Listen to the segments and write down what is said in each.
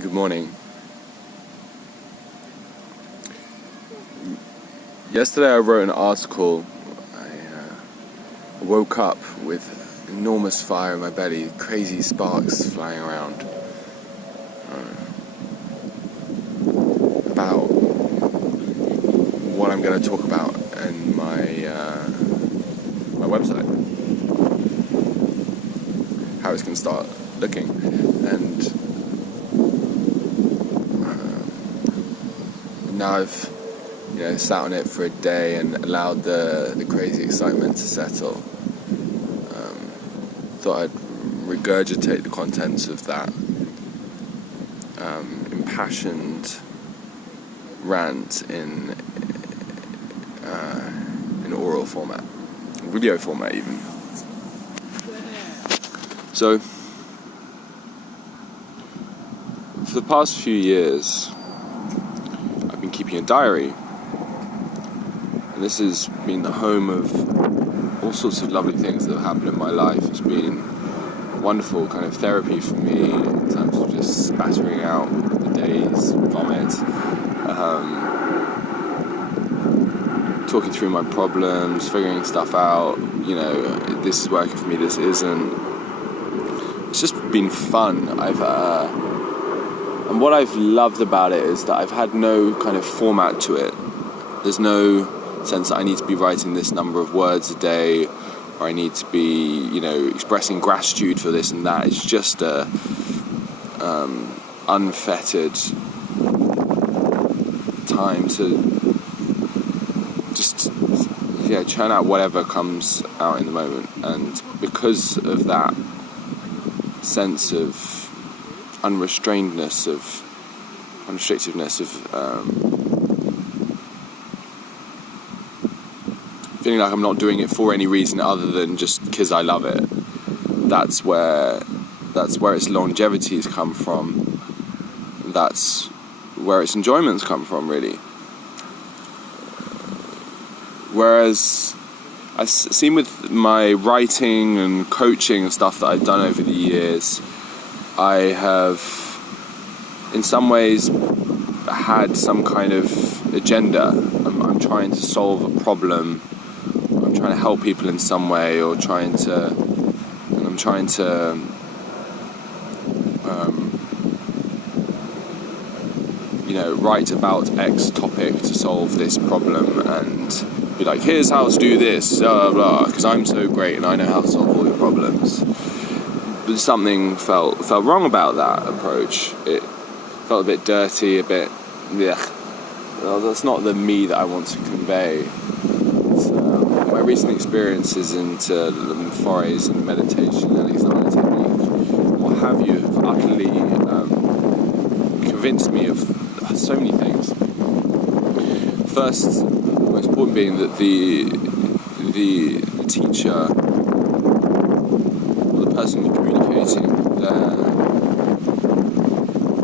Good morning. Yesterday I wrote an article. I woke up with enormous fire in my belly, crazy sparks flying around, about what I'm going to talk about in my website, how it's going to start looking, and now I've sat on it for a day and allowed the crazy excitement to settle. Thought I'd regurgitate the contents of that impassioned rant in oral format, video format even. So, for the past few years, I've been keeping a diary, and this has been the home of all sorts of lovely things that have happened in my life. It's been wonderful kind of therapy for me in terms of just spattering out the day's vomit, talking through my problems, figuring stuff out. This is working for me, this isn't. It's just been fun. And what I've loved about it is that I've had no kind of format to it. There's no sense that I need to be writing this number of words a day, or I need to be, expressing gratitude for this and that. It's just a unfettered time to just churn out whatever comes out in the moment. And because of that sense of unrestrictedness of feeling like I'm not doing it for any reason other than just because I love it. That's where its longevity has come from. That's where its enjoyment's come from, really. Whereas I've seen with my writing and coaching and stuff that I've done over the years, I have in some ways had some kind of agenda. I'm trying to solve a problem. I'm trying to help people in some way, or I'm trying to write about X topic to solve this problem, and be like, here's how to do this, blah, blah, because I'm so great and I know how to solve all your problems. But something felt wrong about that approach. It felt a bit dirty, a bit, well, that's not the me that I want to convey. My recent experiences into forays and meditation and examining technique, what have you, have utterly convinced me of so many things. First, the most important being that the teacher, or the person who's communicating,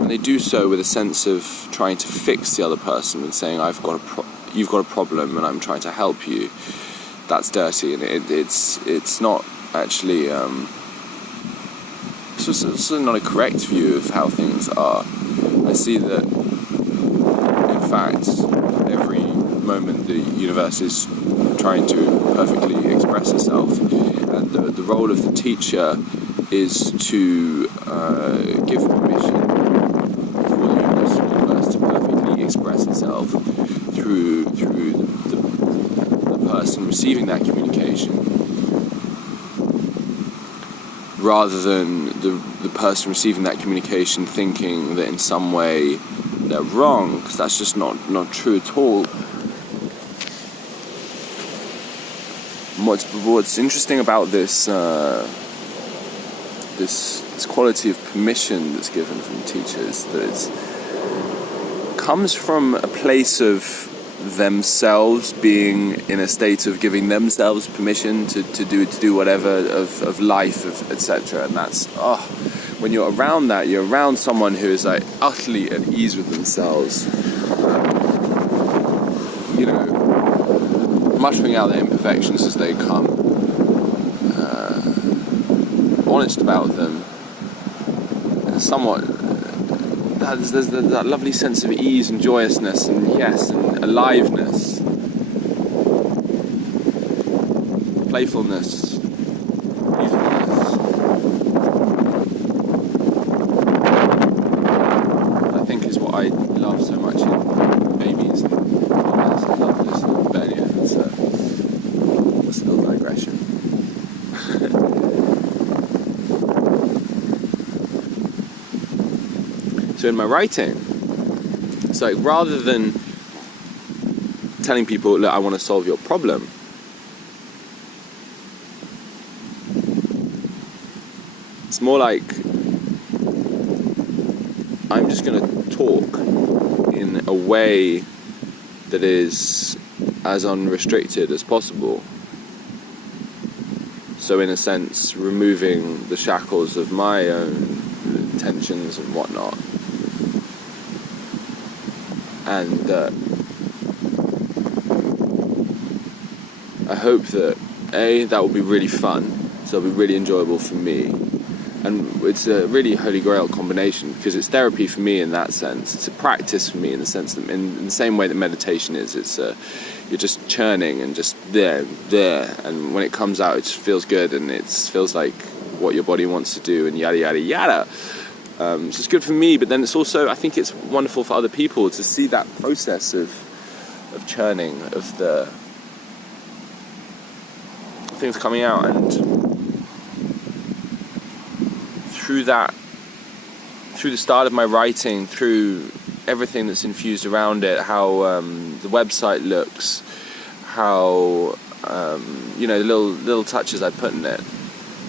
and they do so with a sense of trying to fix the other person and saying, you've got a problem and I'm trying to help you. That's dirty, and it's not actually it's just not a correct view of how things are. I see that in fact every moment the universe is trying to perfectly express itself, and the role of the teacher is to give permission for the universe to perfectly express itself through the person receiving that communication, rather than the person receiving that communication thinking that in some way they're wrong, because that's just not true at all. What's interesting about this this quality of permission that's given from teachers, that it comes from a place of themselves being in a state of giving themselves permission to do whatever of life, etc. And that's when you're around that, you're around someone who is like utterly at ease with themselves, muttering out their imperfections as they come, honest about them, somewhat there's that lovely sense of ease and joyousness and and aliveness, playfulness, youthfulness. I think is what I love so much in babies and toddlers. I love this little, but anyway, that's a little digression. So in my writing, it's like rather than telling people, look, I want to solve your problem, it's more like I'm just going to talk in a way that is as unrestricted as possible. So in a sense, removing the shackles of my own intentions and whatnot. And I hope that that will be really fun, so it'll be really enjoyable for me, and it's a really holy grail combination because it's therapy for me in that sense. It's a practice for me in the sense that in the same way that meditation is, it's you're just churning and just there, and when it comes out, it just feels good and it feels like what your body wants to do and yada yada yada. So it's good for me, but then it's also, I think it's wonderful for other people to see that process of churning, of the things coming out, and through the start of my writing, through everything that's infused around it, how the website looks, how the little touches I put in it.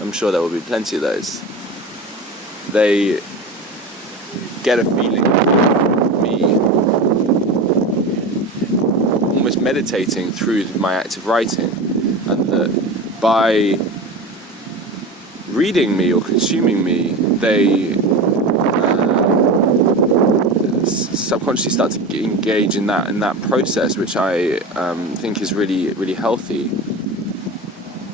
I'm sure there will be plenty of those. They get a feeling of me almost meditating through my act of writing, and that by reading me or consuming me, they subconsciously start to engage in that process, which I think is really, really healthy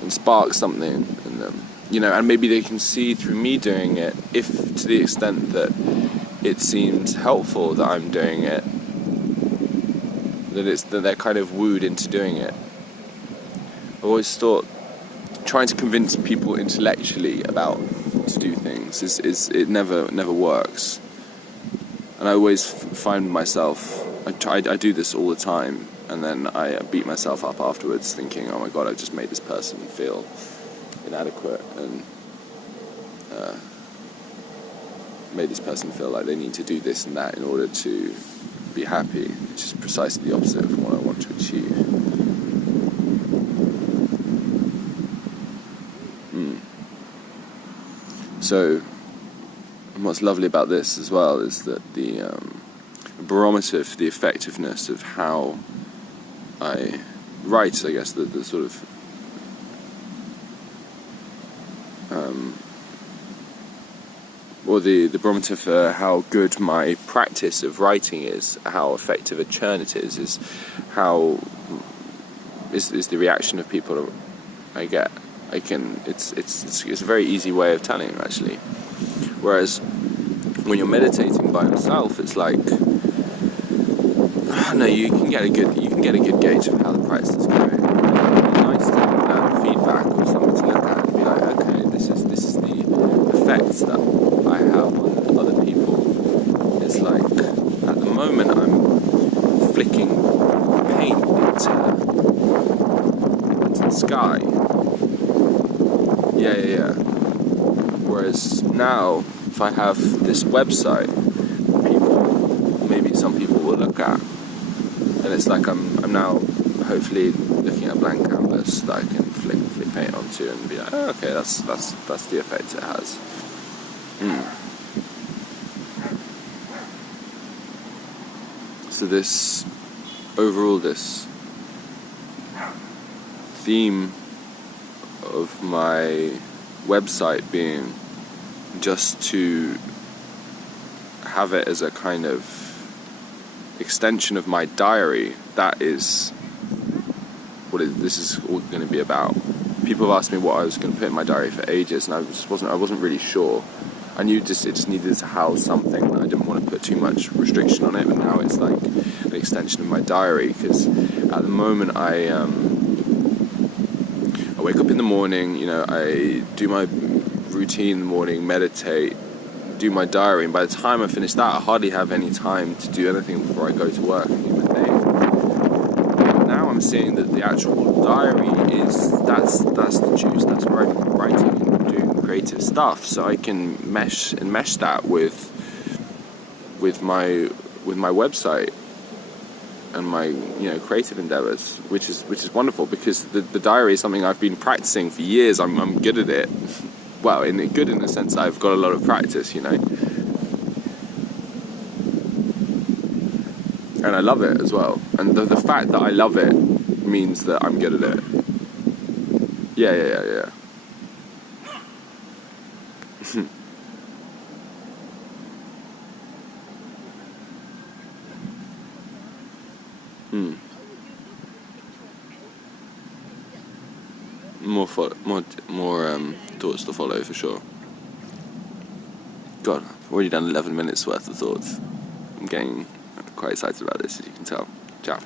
and sparks something in them. And maybe they can see through me doing it, if to the extent that it seems helpful that I'm doing it, that they're kind of wooed into doing it. I've always thought trying to convince people intellectually about to do things it never works, and I always find myself I do this all the time, and then I beat myself up afterwards thinking, oh my god, I just made this person feel inadequate and made this person feel like they need to do this and that in order to be happy, which is precisely the opposite of what I want to achieve. So, and what's lovely about this as well is that the barometer for the effectiveness of how I write, I guess, the sort of or the barometer for how good my practice of writing is, how effective a churn it is how is the reaction of people I get. It's a very easy way of telling, actually. Whereas when you're meditating by yourself, it's like no, you can get a good gauge of how the practice is going. It's nice to have that feedback or something to look at and be like, okay, this is the effects that I have on other people. It's like at the moment I'm flicking paint into the sky. Yeah. Whereas now, if I have this website, maybe some people will look at, and it's like I'm now hopefully looking at a blank canvas that I can flick paint onto and be like, oh, okay, that's the effect it has. So this theme of my website being just to have it as a kind of extension of my diary, that is what this is all going to be about. People have asked me what I was going to put in my diary for ages, and I wasn't really sure. I knew it just needed to house something. I didn't want to put too much restriction on it, but now it's like an extension of my diary, because at the moment I wake up in the morning, you know, I do my routine in the morning, meditate, do my diary, and by the time I finish that, I hardly have any time to do anything before I go to work and do my day. Now I'm seeing that the actual diary that's the juice. That's where I'm writing and doing creative stuff. So I can mesh that with my website and my, you know, creative endeavors, which is wonderful, because the diary is something I've been practicing for years. I'm good at it. Well, good in the sense that I've got a lot of practice, you know. And I love it as well. And the fact that I love it means that I'm good at it. Yeah. More thoughts to follow for sure. God, I've already done 11 minutes worth of thoughts. I'm getting quite excited about this, as you can tell. Ciao.